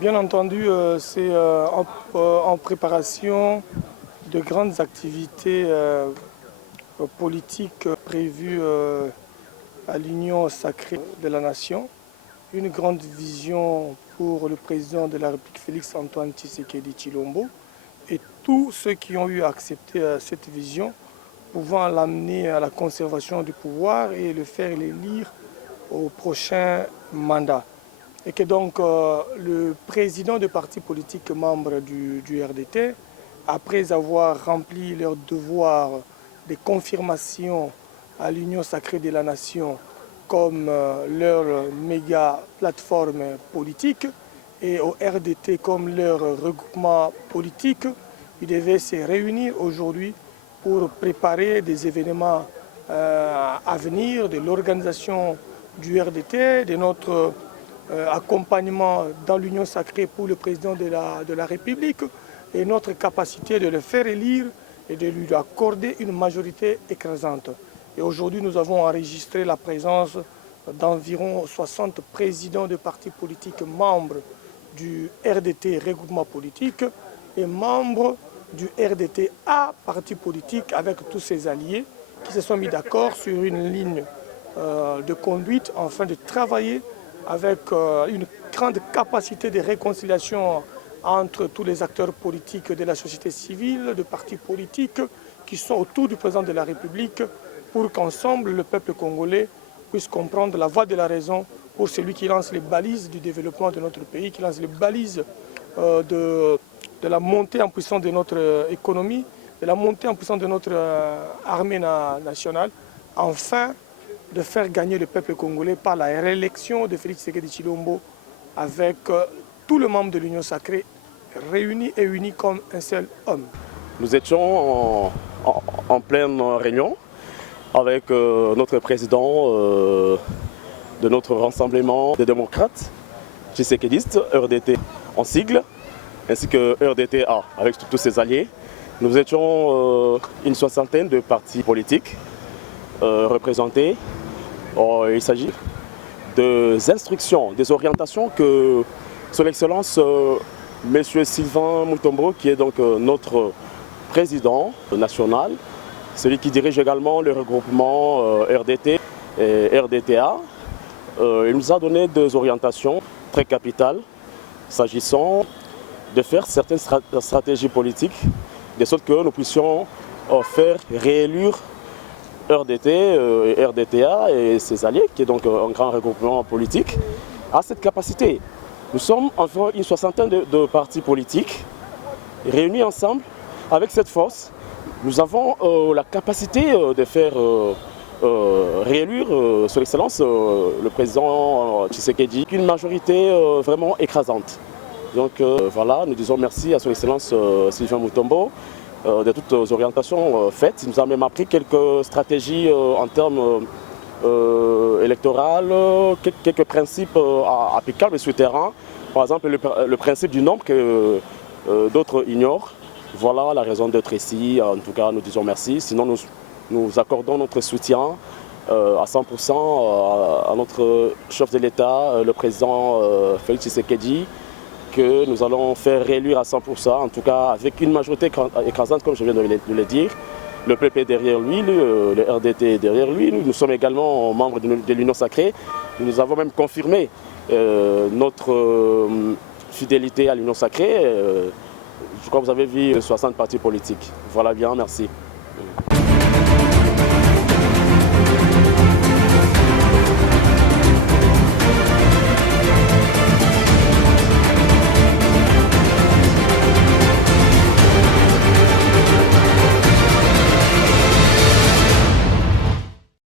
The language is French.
Bien entendu, c'est en préparation de grandes activités politiques prévues à l'Union sacrée de la Nation. Une grande vision pour le président de la République, Félix-Antoine Tshisekedi Tshilombo, et tous ceux qui ont eu à accepter cette vision, pouvant l'amener à la conservation du pouvoir et le faire l'élire au prochain mandat. Et que donc le président de parti politique membre du RDT, après avoir rempli leur devoir de confirmation à l'Union sacrée de la Nation comme leur méga plateforme politique et au RDT comme leur regroupement politique, ils devaient se réunir aujourd'hui pour préparer des événements à venir de l'organisation du RDT, de notre accompagnement dans l'Union sacrée pour le président de la République et notre capacité de le faire élire et de lui accorder une majorité écrasante. Et aujourd'hui, nous avons enregistré la présence d'environ 60 présidents de partis politiques membres du RDT regroupement politique et membres du RDTA parti politique avec tous ses alliés qui se sont mis d'accord sur une ligne de conduite afin de travailler avec une grande capacité de réconciliation entre tous les acteurs politiques de la société civile, de partis politiques qui sont autour du président de la République pour qu'ensemble le peuple congolais puisse comprendre la voie de la raison pour celui qui lance les balises du développement de notre pays, qui lance les balises de la montée en puissance de notre économie, de la montée en puissance de notre armée nationale, enfin de faire gagner le peuple congolais par la réélection de Félix Tshisekedi Tshilombo avec tous les membres de l'Union sacrée réunis et unis comme un seul homme. Nous étions en pleine réunion avec notre président de notre rassemblement des démocrates tshisekédistes, RDT en sigle, ainsi que RDTA avec tous ses alliés. Nous étions une soixantaine de partis politiques représentés. Il s'agit des instructions, des orientations que Son Excellence M. Sylvain Mutombo, qui est donc notre président national, celui qui dirige également le regroupement RDT et RDTA, il nous a donné des orientations très capitales s'agissant de faire certaines stratégies politiques, de sorte que nous puissions faire réélire RDT, RDTA et ses alliés, qui est donc un grand regroupement politique, a cette capacité. Nous sommes environ une soixantaine de partis politiques réunis ensemble avec cette force. Nous avons la capacité de faire réélire Son Excellence le président Tshisekedi, une majorité vraiment écrasante. Donc voilà, nous disons merci à Son Excellence Sylvain Mutombo de toutes les orientations faites. Il nous a même appris quelques stratégies en termes électoraux, quelques principes applicables sur le terrain. Par exemple, le principe du nombre que d'autres ignorent. Voilà la raison d'être ici. En tout cas, nous disons merci. Sinon, nous accordons notre soutien à 100% à notre chef de l'État, le président Félix Tshisekedi, que nous allons faire réélire à 100%, en tout cas avec une majorité écrasante, comme je viens de le dire. Le PP est derrière lui, le RDT est derrière lui. Nous sommes également membres de l'Union sacrée. Nous avons même confirmé notre fidélité à l'Union sacrée. Je crois que vous avez vu 60 partis politiques. Voilà bien, merci.